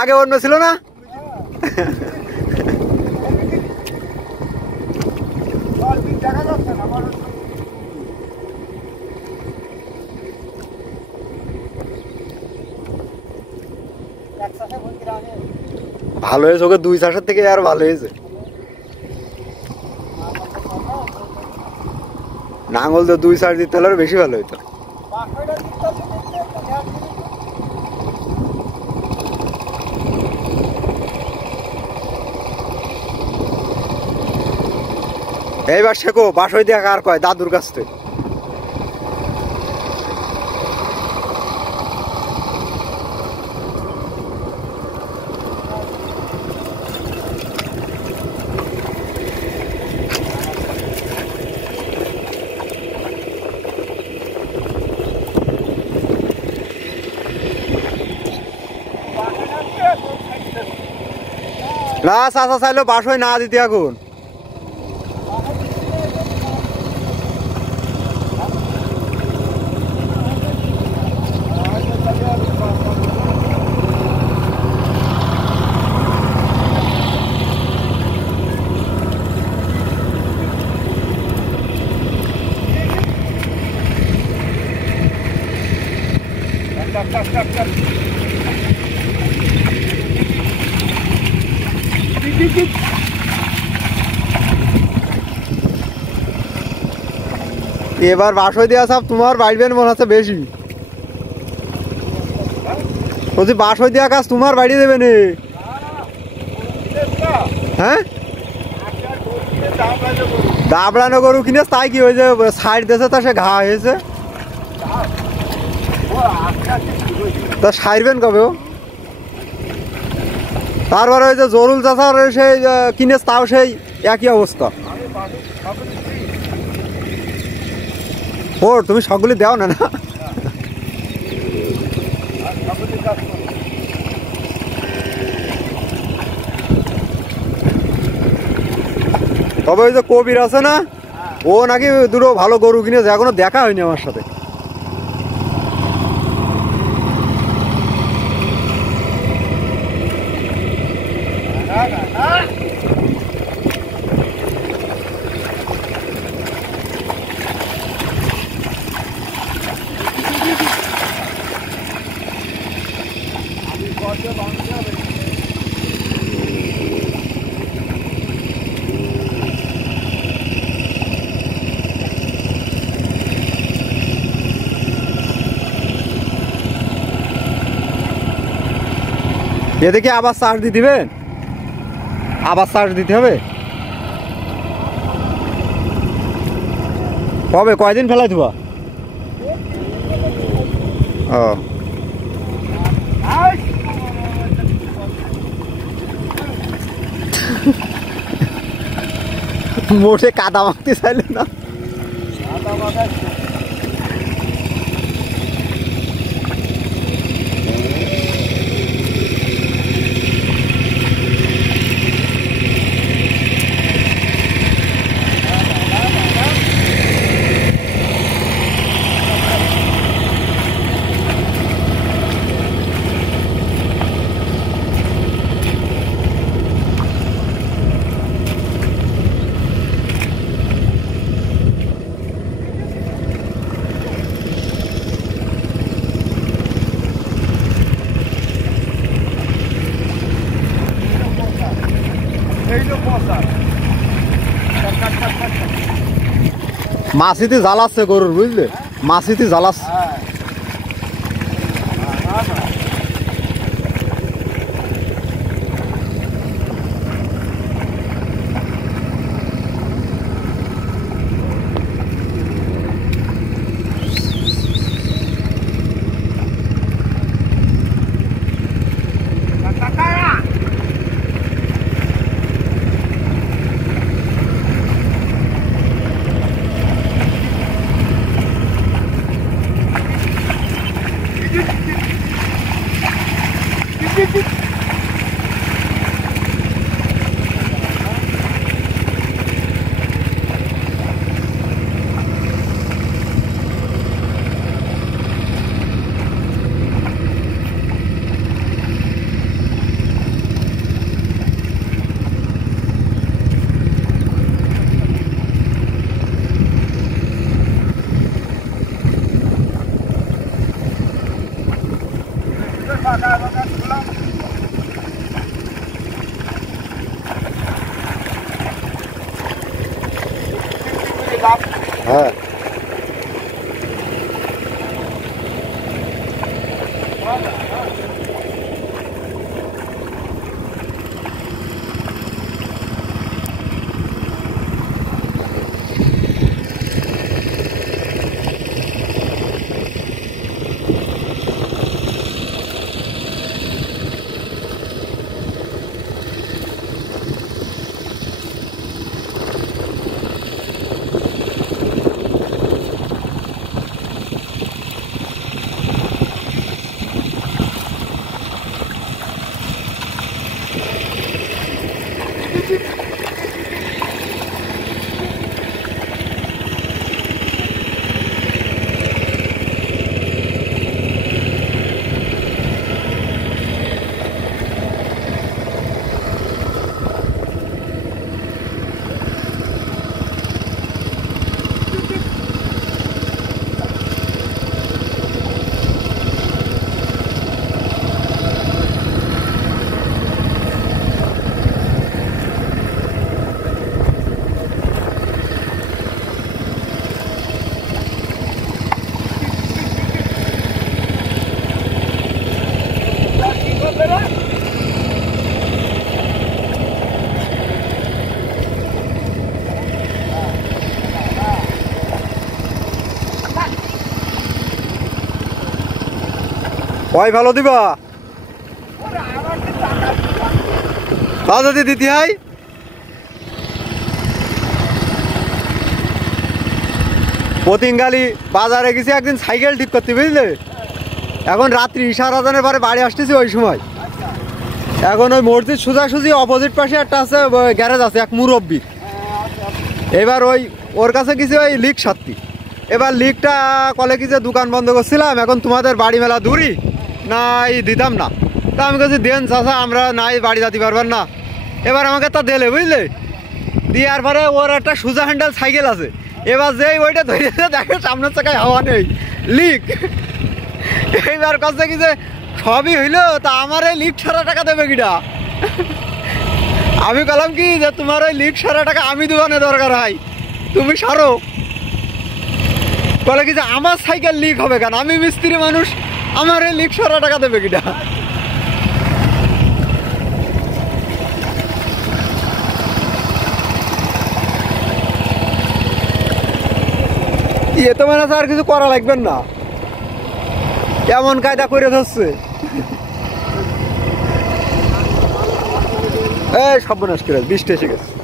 আগে অন্য ছিল না? ভালো হয়েছে, ওকে 2 চাষের থেকে আর ভালো হয়েছে। নাঙ্গল তো 2 চাষ দিতে হলে বেশি ভালো হইতো। এইবার শেখো বাসই দিয়ে কার কয়, দাদুর কাছ থেকে। না চাচা চাইলেও বাসই না দিতে এখন। এবার বাসই দেওয়া সব তোমার বাড়বেন মনে হচ্ছে বেশি। বলছি বাসই দেওয়া কাজ তোমার বাড়িয়ে দেবে নে। হ্যাঁ দাবড়ানো গরু কিনে তাই কি হয়েছে, সাইড দেশে তা সে ঘা হয়েছে, তা সারবেন কবে? তারপরে ওই যে জরুল চাষার সেই কিনে তাও সেই একই অবস্থা। ও তুমি সবগুলি দাও না? না তবে ওই যে কবির আছে না, ও নাকি দুটো ভালো গরু কিনেছে, এখনো দেখা হয়নি আমার সাথে। এদিকে আবার চার্জ দিয়ে দিবেন, আবার চার্জ দিতে হবে। কবে কয়দিন ফেলাই দেবা? ও মোটে কাদা মাখতে চাইলে না। মাছিতে জ্বালাচ্ছে গরুর, বুঝলে, মাছিতে জ্বালাচ্ছে। হ্যাঁ কয় ভালো দিবা তা যদি দিতে হয় পতিঙ্গালি বাজারে গেছি একদিন সাইকেল ঠিক করতে বুঝলে এখন রাত্রি ইশার আজানের পরে বাড়ি আসতেছি ওই সময় এখন ওই মসজিদ সোজাসুজি অপোজিট পাশে একটা আছে গ্যারেজ আছে এক মুরব্বীর এবার ওর কাছে গেছি ওই লিক সাত্তি এবার লিকটা কলে কি যে দোকান বন্ধ করছিলাম এখন তোমাদের বাড়ি মেলা দূরই নাই দিতাম না তা আমি কাছে দেন চাষা আমরা নাই বাড়ি যেতে পারবেন না এবার আমাকে তা দিলে বুঝলে দেওয়ার পরে ওর একটা সোজা হ্যান্ডেল সাইকেল আছে এবার যেই ওইটা ধরে দেখে সামনের চাকায় হাওয়া নেই লিক এইবার কাছে কি যে সবই হইলো তা আমার এই লিক সারা টাকা দেবে কিটা আমি বললাম কি যে তোমার ওই লিক সারা টাকা আমি দোকানে দরকার হয় তুমি সারো বলে কি যে আমার সাইকেল লিক হবে কেন আমি মিস্ত্রি মানুষ আমার এই লিক সারা টাকা দেবে কিটা এ তো মানে আর কিছু করা লাগবে না কেমন কায়দা করে ধরছে এই সর্বনাশ করে বৃষ্টি এসে গেছে